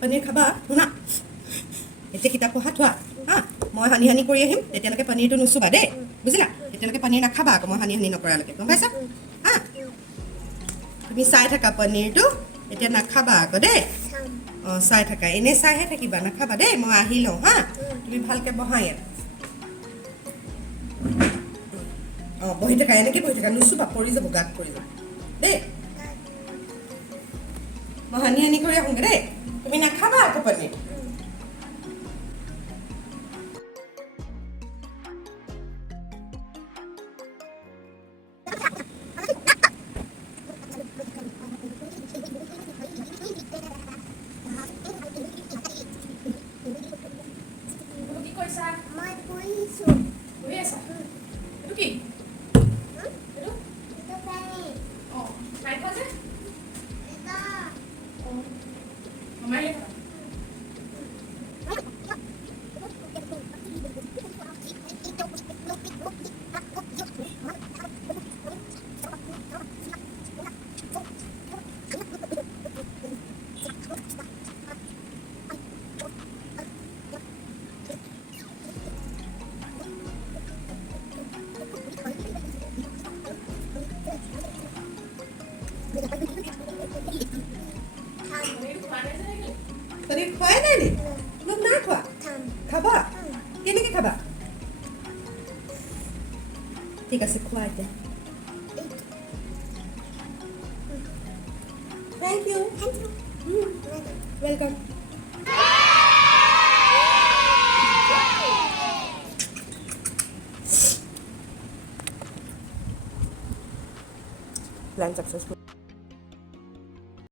पनीर खाबा শুনা এতিয়া কিতাপ পঢ়া থোৱা হা মই হানি হানি কৰি আহিম তেতিয়ালৈকে পনীৰটো নুচুবা দেই বুজিলা তেতিয়ালৈকে পনীৰ নাখাবা আকৌ মই হানি হানি নকৰালৈকে গম পাইছা হা তুমি চাই থাকা পনীৰটো এতিয়া নাখাবা আকৌ দেই অঁ চাই থাকা এনেই চাইহে থাকিবা নাখাবা দেই মই আহি লওঁ হা তুমি ভালকৈ বহা ইয়াত অঁ বহি থাকা এনেকৈ বহি থাকা নুচুবা পৰি যাব গাত পৰি যাব দেই মই হানি হানি কৰি আহোঁগৈ দেই তুমি নাখাবা আকৌ পনীৰ পনীৰ খোৱাই নাই নি মোক নাই খোৱা খাবা কেনেকৈ খাবা ঠিক আছে খোৱা এতিয়া thank you welcome plane successful